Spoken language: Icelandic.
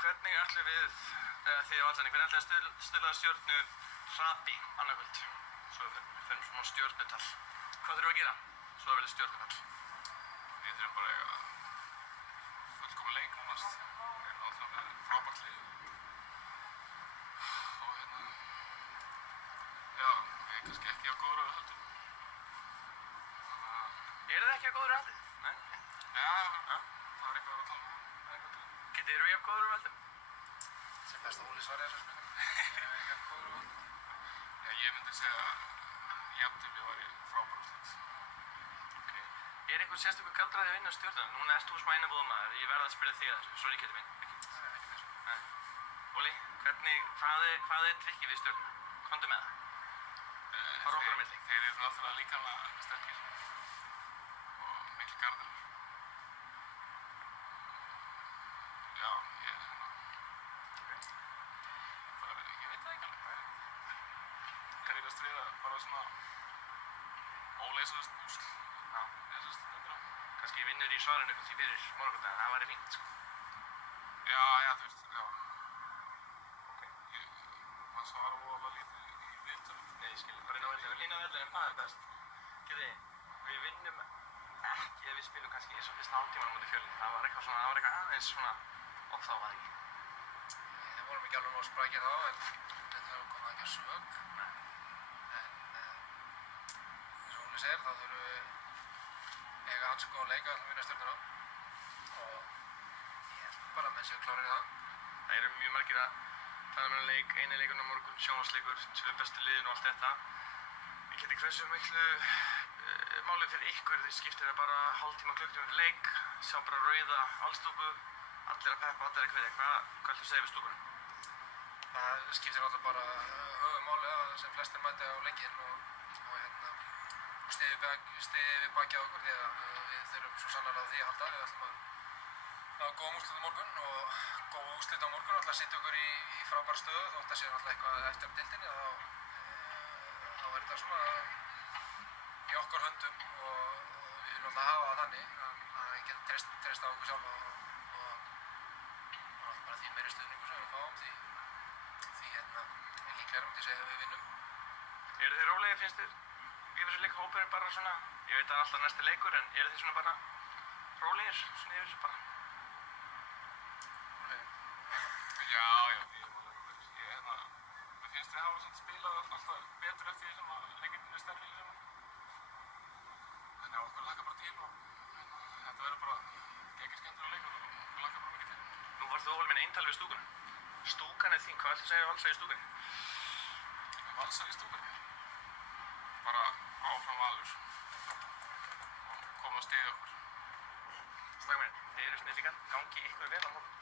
Hvernig ætlum við, þið á Alzheimer, hvernig ætlum við að stilla stjörnu hrapi annað kvöld? Svo við fyrir svona stjörnutal. Hvað þurfum við að gera? Svo það verður stjörnutal. Við þurfum bara að eiga fullkominn leik nánast. Við erum alltaf með frábært lið. Og já, við erum kannski ekki á góðra heldur. Eru þið ekki á góðra heldur? Nei? Já, það er eitthvað að tala um. Eru við jafn góður úr völdum? Sem best að Óli svarja þessu spurningu. Erum við jafn góður úr völdum? Já, ég myndi segja að jafntefli væri frábær úrslit. Ok. Er einhver sérstakur galdraði að vinna stjörnuna? Núna ert þú smá innanbúðarmaður, ég verð að spyrja þig að þessu. Sorry, Kiddi minn. Nei, ekki þessu. Nei. Óli, hvað er trikkið við stjörnuna? Komdu með það. Hvað rókar á milli? Þeir eru náttúrulega líkamlega sterkir og miklir garðarar. Já, ég veit það ekki alveg. Það virðast vera bara svona óleysanlegt púsl. Já. Kannski vinnur í svarinu kannski fyrir morgundaginn, það væri fínt, sko. Já, þú veist, já. Ok. Man svarar voðalega lítið í viðtölum. Nei, ég skil. Bara inn á vellinum, það er best. Geti, við vinnum ekki ef við spilum kannski eins og fyrsta hálftímann á móti Fjölni. Það var eitthvað aðeins svona og þá var það ekki. Við vorum ekki alveg nóg sprækir þá, en þetta kom ekki að sög. Nei. En eins og Óli segir, þá þurfum við eiga ansi góðan leik að vinna stjörnuna. Og ég held bara að menn séu klárir í það. Það eru mjög margir að tala um leik, eini leikurinn á morgun, sjónvarpsleikur, tvö bestu liðin og allt þetta. Ég geti hversu miklu málið fyrir ykkur, þið skiptir það bara hálftíma klukktíma fyrir leik, sjá bara rauða allstúku. Allir að peppa, allir að kveðja. Hvað ætlum að segja við stúkuna? Það skiptir náttúrulega bara höfuðmáli að sem flestir mæti á leikinn og stiði við baki á okkur því að við þurfum svo sannarlega á því að halda. Við ætlum að ná góðum úrslit á morgun og góð úrslit á morgun ætla að setja okkur í frábær stöðu þótt að sé náttúrulega eitthvað eftir á deildinni þá er þetta svona í okkar höndum og við viljum náttúrulega hafa það þannig að við getum treyst á okkur sjálfa og bara því meiri stuðningur sem við fáum því er líklega myndi segja að við vinnum. Eru þið rólegir, finnst þér? Yfir þessu leik hópurinn bara svona, ég veit að alltaf næsti leikur, en eru þið svona bara rólegir, svona yfir þessu bara? Rólegir? Já, ég er alveg rólegir. Mér finnst þið hafa spilað alltaf betur eftir því sem að leikirinn er stærri sem þannig að okkur hlakkar bara til og þetta verður bara geggjur skemmtilegur leikur og okkur hlakkar bara mikið til. Nú varst þú Óli minn eintal við stúkuna. Stúkan er þín, hvað ættu að segja Valsa í stúkunni? Valsa í stúkunni? Bara áfram Valur og koma að styðja okkur. Strákar mínir, þið eru snillingar, gangi ykkur vel á morgun.